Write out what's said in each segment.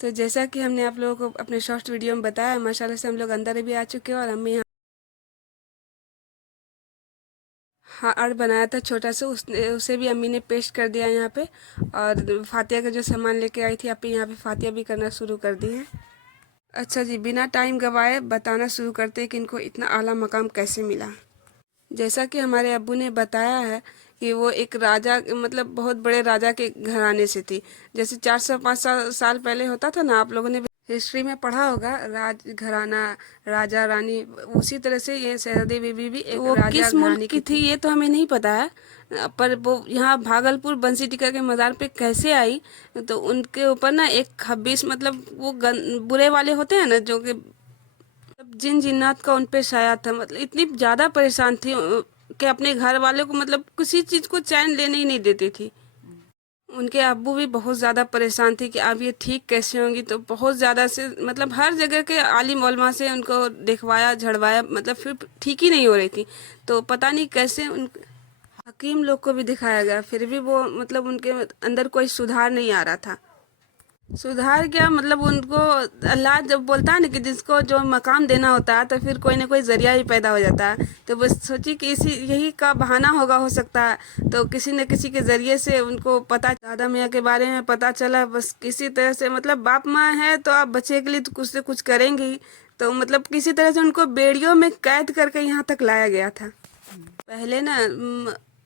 तो जैसा कि हमने आप लोगों को अपने शॉर्ट वीडियो में बताया, माशाल्लाह से हम लोग अंदर भी आ चुके हैं और अम्मी यहाँ हार बनाया था छोटा सा, उसने उसे भी अम्मी ने पेस्ट कर दिया यहाँ पे। और फातिया का जो सामान लेके आई थी अम्मी, यहाँ पे फातिया भी करना शुरू कर दी है। अच्छा जी, बिना टाइम गवाए बताना शुरू करते हैं कि इनको इतना आला मकाम कैसे मिला। जैसा कि हमारे अब्बू ने बताया है कि वो एक राजा, मतलब बहुत बड़े राजा के घराने से थी। जैसे 400-500 साल पहले होता था ना, आप लोगों ने हिस्ट्री में पढ़ा होगा, राज घराना, राजा रानी, उसी तरह से ये शहजादी बीबी भी एक वो राजा किस मुल्क घराने की थी ये तो हमें नहीं पता है। पर वो यहाँ भागलपुर बंसी टिक्का के मज़ार पे कैसे आई, तो उनके ऊपर ना एक खबीस, मतलब वो बुरे वाले होते हैं ना, जो कि जिन जिन्नात का उन पे साया था। मतलब इतनी ज़्यादा परेशान थी कि अपने घर वालों को, मतलब किसी चीज़ को चैन लेने ही नहीं देती थी। उनके अब्बू भी बहुत ज़्यादा परेशान थी कि अब ये ठीक कैसे होंगी। तो बहुत ज़्यादा से, मतलब हर जगह के आलिम उलमा से उनको दिखवाया झड़वाया, मतलब फिर ठीक ही नहीं हो रही थी। तो पता नहीं कैसे उन हकीम लोग को भी दिखाया गया, फिर भी वो, मतलब उनके अंदर कोई सुधार नहीं आ रहा था। सुधार क्या, मतलब उनको अल्लाह जब बोलता है ना कि जिसको जो मकाम देना होता है, तो फिर कोई ना कोई जरिया ही पैदा हो जाता है। तो बस सोची कि इसी यही का बहाना होगा, हो सकता है। तो किसी न किसी के ज़रिए से उनको पता, दादा मियाँ के बारे में पता चला। बस किसी तरह से, मतलब बाप माँ है तो आप बच्चे के लिए तो कुछ से कुछ करेंगे ही। तो मतलब किसी तरह से उनको बेड़ियों में कैद करके यहाँ तक लाया गया था। पहले ना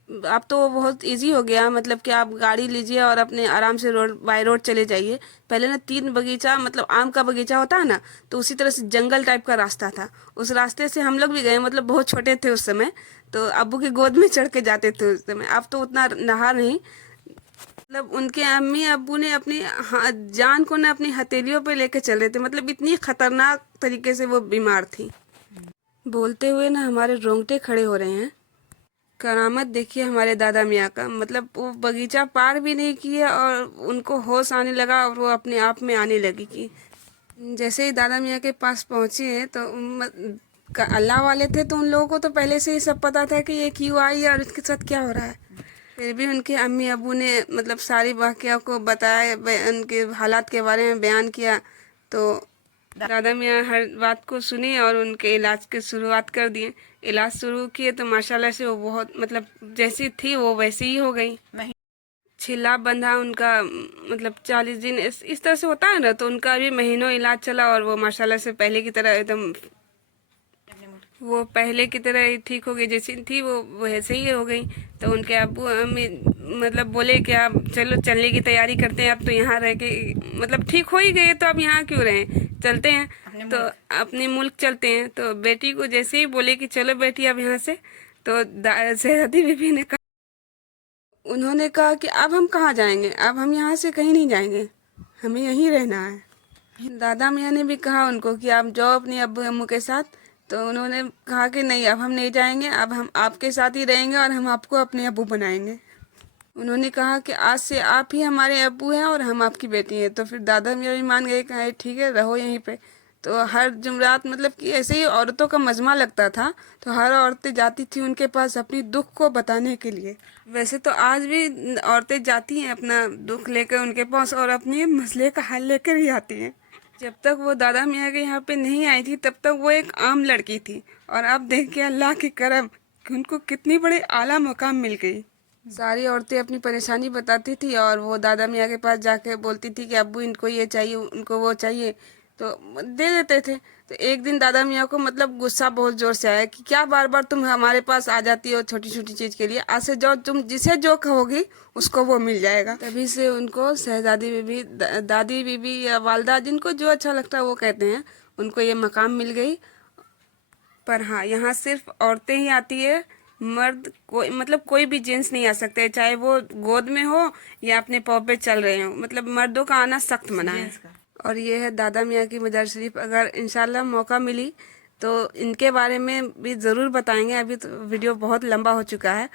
अब तो वो बहुत इजी हो गया, मतलब कि आप गाड़ी लीजिए और अपने आराम से रोड बाय रोड चले जाइए। पहले ना 3 बगीचा, मतलब आम का बगीचा होता है ना, तो उसी तरह से जंगल टाइप का रास्ता था। उस रास्ते से हम लोग भी गए, मतलब बहुत छोटे थे उस समय। तो अब्बू की गोद में चढ़ के जाते थे उस समय। अब तो उतना नहा नहीं, मतलब उनके अम्मी अब्बू ने अपनी जान को ना अपनी हथेलियों पे लेके चल रहे थे। मतलब इतनी खतरनाक तरीके से वो बीमार थी। बोलते हुए ना हमारे रोंगटे खड़े हो रहे हैं। करामत देखिए हमारे दादा मियाँ का, मतलब वो बगीचा पार भी नहीं किए और उनको होश आने लगा और वो अपने आप में आने लगी कि जैसे ही दादा मियाँ के पास पहुँचे हैं तो अल्लाह वाले थे, तो उन लोगों को तो पहले से ही सब पता था कि ये क्यों आई है और इसके साथ क्या हो रहा है। फिर भी उनके अम्मी अबू ने, मतलब सारी वाक़या को बताया, उनके हालात के बारे में बयान किया। तो दादा मियाँ हर बात को सुनी और उनके इलाज की शुरुआत कर दिए। इलाज शुरू किए तो माशाल्लाह से वो बहुत, मतलब जैसी थी वो वैसी ही हो गई। छिला बंधा उनका, मतलब 40 दिन इस तरह से होता है ना, तो उनका अभी महीनों इलाज चला और वो माशाल्लाह से पहले की तरह एकदम, वो पहले की तरह ही ठीक हो गई। जैसी थी वो वैसे ही हो गई। तो उनके अब्बू अम्मी, मतलब बोले कि आप चलो चलने की तैयारी करते हैं, अब तो यहाँ रह के, मतलब ठीक हो ही गए तो अब यहाँ क्यों रहें, चलते हैं तो अपने मुल्क चलते हैं। तो बेटी को जैसे ही बोले कि चलो बेटी अब यहाँ से, तो शहजादी बीबी ने कहा, उन्होंने कहा कि अब हम कहाँ जाएंगे, अब हम यहाँ से कहीं नहीं जाएंगे, हमें यहीं रहना है। दादा मियाँ ने भी कहा उनको कि आप जाओ अपने अब्बू अम्मू के साथ। तो उन्होंने कहा कि नहीं, अब हम नहीं जाएंगे, अब हम आपके साथ ही रहेंगे और हम आपको अपने अब्बू बनाएंगे। उन्होंने कहा कि आज से आप ही हमारे अब्बू हैं और हम आपकी बेटी हैं। तो फिर दादा मियाँ भी मान गए, कहा ठीक है रहो यहीं पे। तो हर जुमरात, मतलब कि ऐसे ही औरतों का मजमा लगता था, तो हर औरतें जाती थी उनके पास अपनी दुख को बताने के लिए। वैसे तो आज भी औरतें जाती हैं अपना दुख लेकर उनके पास और अपने मसले का हल लेकर ही आती हैं। जब तक वो दादा मियाँ के यहाँ पे नहीं आई थी तब तक वो एक आम लड़की थी, और अब देखिए अल्लाह की करम कि उनको कितनी बड़ी आला मकाम मिल गई। सारी औरतें अपनी परेशानी बताती थी और वो दादा मियाँ के पास जाके बोलती थी कि अब्बू इनको ये चाहिए, उनको वो चाहिए, तो दे देते थे। तो एक दिन दादा मियाँ को, मतलब गुस्सा बहुत ज़ोर से आया कि क्या बार बार तुम हमारे पास आ जाती हो छोटी छोटी चीज़ के लिए, आज से जो तुम जिसे जो कहोगी उसको वो मिल जाएगा। तभी से उनको शहजादी बीबी, दादी बीबी या वालदा, जिनको जो अच्छा लगता है वो कहते हैं, उनको ये मकाम मिल गई। पर हाँ, यहाँ सिर्फ औरतें ही आती है, मर्द कोई, मतलब कोई भी जेंट्स नहीं आ सकते, चाहे वो गोद में हो या अपने पाँव पे चल रहे हो। मतलब मर्दों का आना सख्त मना है। और ये है दादा मियाँ की मजार शरीफ। अगर इंशाल्लाह मौका मिली तो इनके बारे में भी ज़रूर बताएंगे। अभी तो वीडियो बहुत लंबा हो चुका है।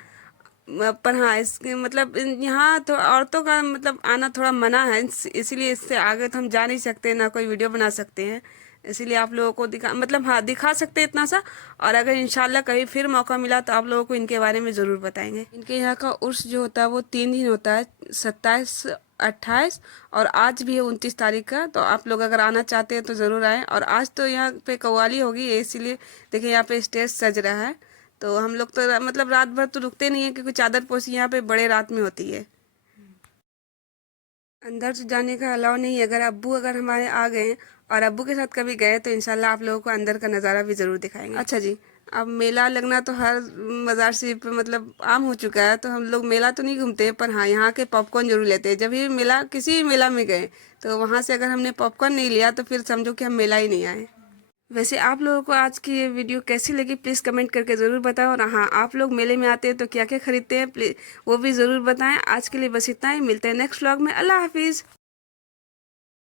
पर हाँ, इसके मतलब यहाँ तो औरतों का, मतलब आना थोड़ा मना है, इसीलिए इससे आगे तो हम जा नहीं सकते, ना कोई वीडियो बना सकते हैं। इसीलिए आप लोगों को दिखा, मतलब हाँ दिखा सकते हैं इतना सा। और अगर इंशाल्लाह कहीं फिर मौका मिला तो आप लोगों को इनके बारे में ज़रूर बताएंगे। इनके यहाँ का उर्स जो होता है वो 3 दिन होता है, 27 28 और आज भी है 29 तारीख का। तो आप लोग अगर आना चाहते हैं तो ज़रूर आएँ। और आज तो यहाँ पे कव्वाली होगी, इसीलिए देखिए यहाँ पे स्टेज सज रहा है। तो हम लोग तो मतलब रात भर तो रुकते नहीं है, क्योंकि चादर पोशी यहाँ पे बड़े रात में होती है। अंदर तो जाने का अलाउ नहीं है। अगर हमारे आ गए हैं और अब्बू के साथ कभी गए तो इंशाल्लाह आप लोगों को अंदर का नज़ारा भी ज़रूर दिखाएंगे। अच्छा जी, अब मेला लगना तो हर मज़ार शरीफ पे मतलब आम हो चुका है, तो हम लोग मेला तो नहीं घूमते, पर हाँ यहाँ के पॉपकॉर्न जरूर लेते हैं। जब भी मेला, किसी भी मेला में गए तो वहाँ से अगर हमने पॉपकॉर्न नहीं लिया तो फिर समझो कि हम मेला ही नहीं आए। वैसे आप लोगों को आज की ये वीडियो कैसी लगी प्लीज़ कमेंट करके ज़रूर बताओ। और हाँ, आप लोग मेले में आते हैं तो क्या क्या खरीदते हैं प्लीज़ वो भी ज़रूर बताएं। आज के लिए बस इतना ही, मिलते हैं नेक्स्ट व्लॉग में। अल्लाह हाफिज़।